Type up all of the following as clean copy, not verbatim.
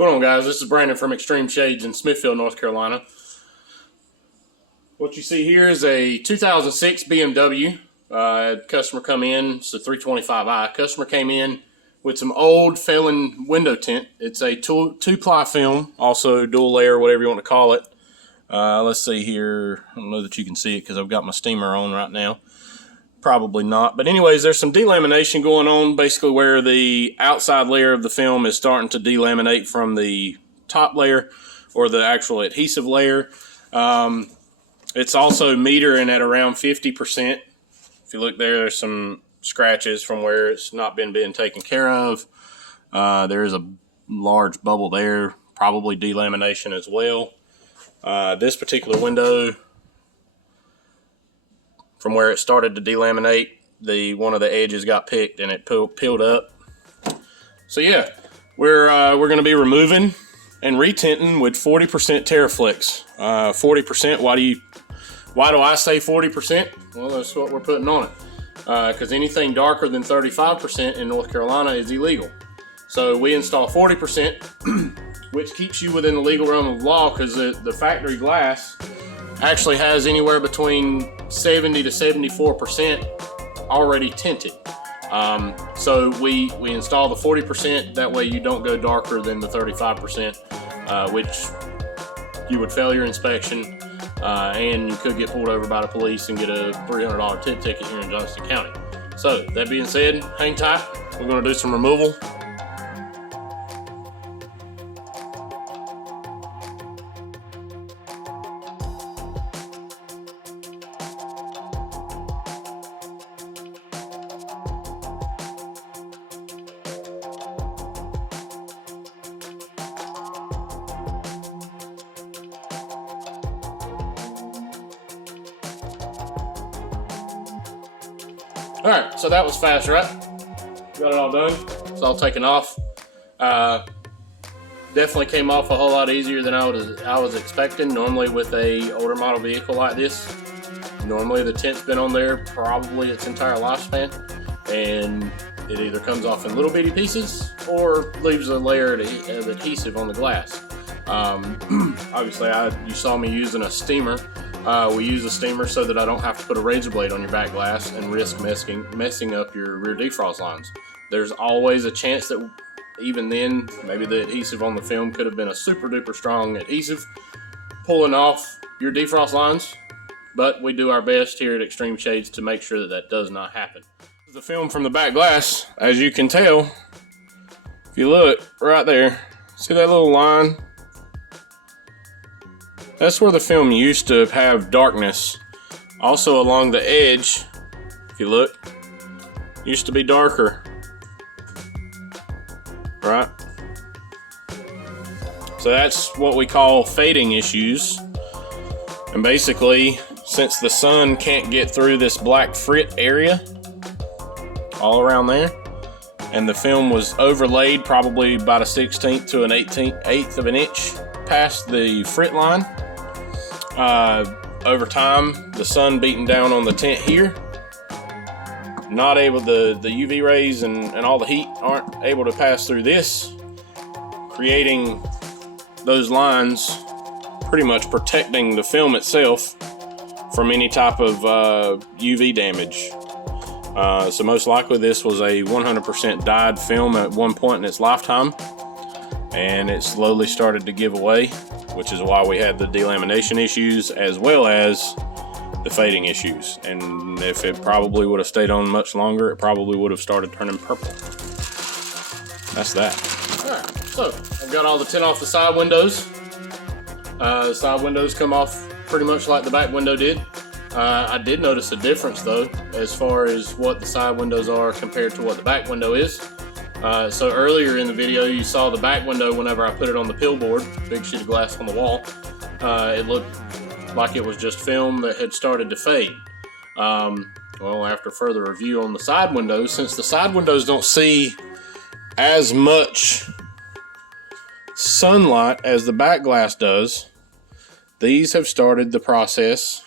What's going on, guys? This is Brandon from Extreme Shades in Smithfield, North Carolina. What you see here is a 2006 BMW. Customer come in, it's a 325i. Customer came in with some old failing window tint. It's a two-ply film, also dual layer, whatever you want to call it. Let's see here. I don't know that you can see it because I've got my steamer on right now. Probably not. But anyways, there's some delamination going on, basically where the outside layer of the film is starting to delaminate from the top layer or the actual adhesive layer. It's also metering at around 50%. If you look there, there's some scratches from where it's not been taken care of. There is a large bubble there, probably delamination as well. This particular window, from where it started to delaminate, one of the edges got picked and it peeled up. So yeah, we're going to be removing and retinting with 40% Terraflex. 40%. Why do I say 40%? Well, that's what we're putting on it. Because anything darker than 35% in North Carolina is illegal. So we install 40%, which keeps you within the legal realm of law, because the factory glass actually has anywhere between 70 to 74% already tinted. So we install the 40%, that way you don't go darker than the 35%, which you would fail your inspection, and you could get pulled over by the police and get a $300 tint ticket here in Johnston County. So that being said, hang tight, we're going to do some removal. Alright, so that was fast, right? Got it all done. It's all taken off. Definitely came off a whole lot easier than I was expecting. Normally with a older model vehicle like this, normally the tint's been on there probably its entire lifespan, and it either comes off in little bitty pieces or leaves a layer of adhesive on the glass. Obviously, you saw me using a steamer. We use a steamer so that I don't have to put a razor blade on your back glass and risk messing up your rear defrost lines. There's always a chance that even then, maybe the adhesive on the film could have been a super duper strong adhesive pulling off your defrost lines, but we do our best here at Extreme Shades to make sure that does not happen. The film from the back glass, as you can tell, if you look right there, see that little line? That's where the film used to have darkness. Also along the edge, if you look, used to be darker, right? So that's what we call fading issues. And basically, since the sun can't get through this black frit area, all around there, and the film was overlaid probably about a 1/16 to an 1/8 of an inch past the frit line, over time, the sun beating down on the tint here, not able, the UV rays and all the heat aren't able to pass through this, creating those lines, pretty much protecting the film itself from any type of UV damage. So most likely this was a 100% dyed film at one point in its lifetime, and it slowly started to give away, which is why we had the delamination issues as well as the fading issues. And if it probably would have stayed on much longer, it probably would have started turning purple. That's that. Alright, so I've got all the tint off the side windows. The side windows come off pretty much like the back window did. I did notice a difference though, as far as what the side windows are compared to what the back window is. So earlier in the video, you saw the back window whenever I put it on the pill board, big sheet of glass on the wall. It looked like it was just film that had started to fade. Well, after further review on the side windows, since the side windows don't see as much sunlight as the back glass does, these have started the process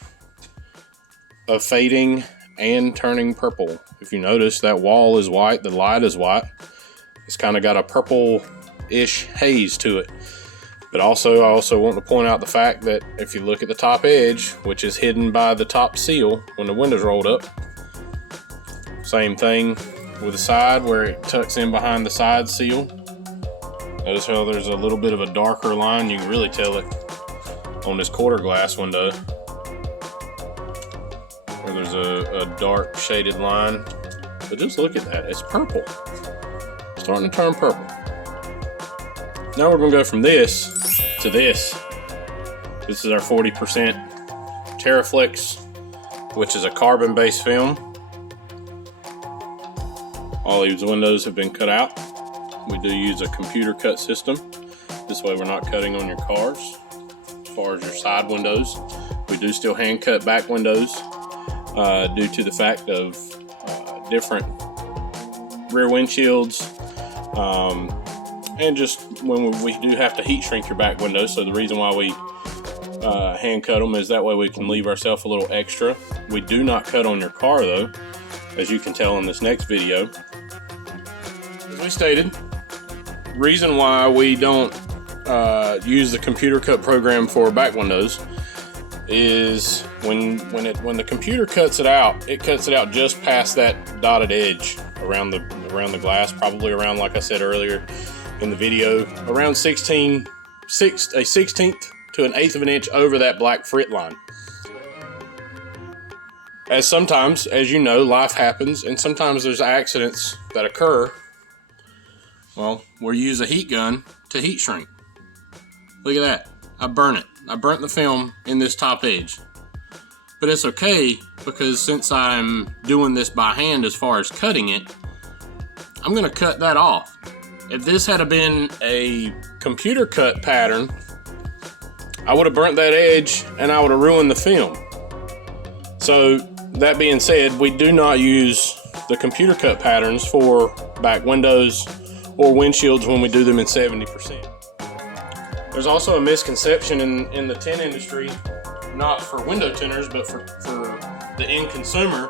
of fading and turning purple. If you notice, that wall is white, the light is white. It's kind of got a purple white-ish haze to it. But I also want to point out the fact that if you look at the top edge, which is hidden by the top seal when the window's rolled up, same thing with the side where it tucks in behind the side seal. Notice how there's a little bit of a darker line. You can really tell it on this quarter glass window, where there's a dark shaded line. But just look at that, it's purple. Starting to turn purple. Now we're gonna go from this to this. This is our 40% Terraflex, which is a carbon-based film. All these windows have been cut out. We do use a computer cut system. This way we're not cutting on your cars. As far as your side windows, we do still hand cut back windows due to the fact of different rear windshields, and just when we do have to heat shrink your back windows. So the reason why we hand cut them is that way we can leave ourselves a little extra. We do not cut on your car though, as you can tell in this next video. As we stated, reason why we don't use the computer cut program for back windows is when the computer cuts it out just past that dotted edge around the glass, probably around, like I said earlier in the video, around a 16th to an eighth of an inch over that black frit line. As sometimes, as you know, life happens, and sometimes there's accidents that occur. Well, we'll use a heat gun to heat shrink. Look at that. I burnt it. I burnt the film in this top edge. But it's okay, because since I'm doing this by hand as far as cutting it, I'm going to cut that off. If this had been a computer cut pattern, I would have burnt that edge and I would have ruined the film. So that being said, we do not use the computer cut patterns for back windows or windshields when we do them in 70%. There's also a misconception in the tint industry, not for window tinters, but for the end consumer.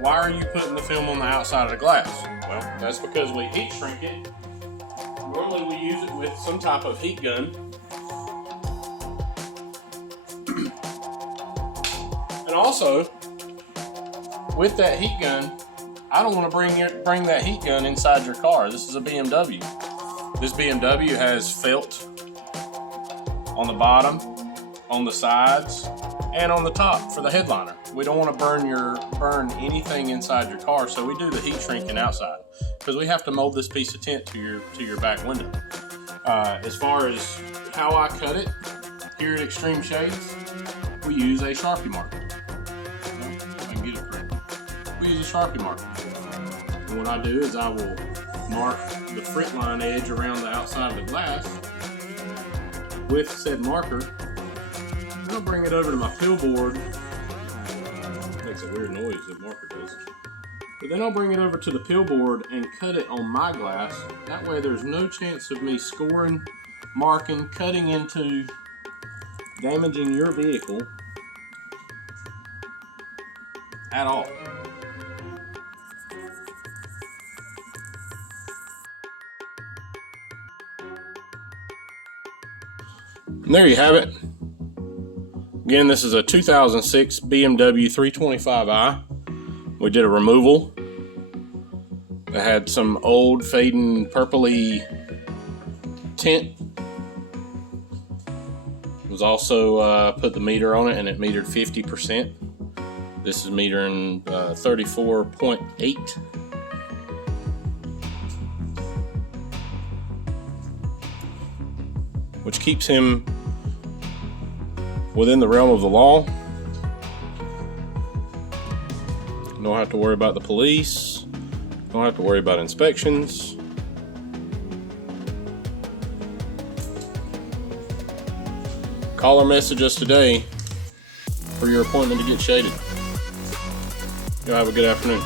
Why are you putting the film on the outside of the glass? Well, that's because we heat shrink it. Normally we use it with some type of heat gun. And also, with that heat gun, I don't want to bring that heat gun inside your car. This is a BMW. This BMW has felt on the bottom, on the sides, and on the top for the headliner. We don't want to burn anything inside your car, so we do the heat shrinking outside because we have to mold this piece of tint to your back window. As far as how I cut it here at Extreme Shades, we use a Sharpie marker. If I can get it correct. We use a Sharpie marker. And what I do is I will mark the frit line edge around the outside of the glass with said marker. Then I'll bring it over to my pill board. It makes a weird noise, the marker does. But then I'll bring it over to the pill board and cut it on my glass. That way there's no chance of me scoring, marking, cutting into, damaging your vehicle at all. And there you have it. Again, this is a 2006 BMW 325i. We did a removal that had some old fading purpley tint. It was also put the meter on it and it metered 50%. This is metering 34.8. Which keeps him within the realm of the law. Don't have to worry about the police. Don't have to worry about inspections. Call or message us today for your appointment to get shaded. You'll have a good afternoon.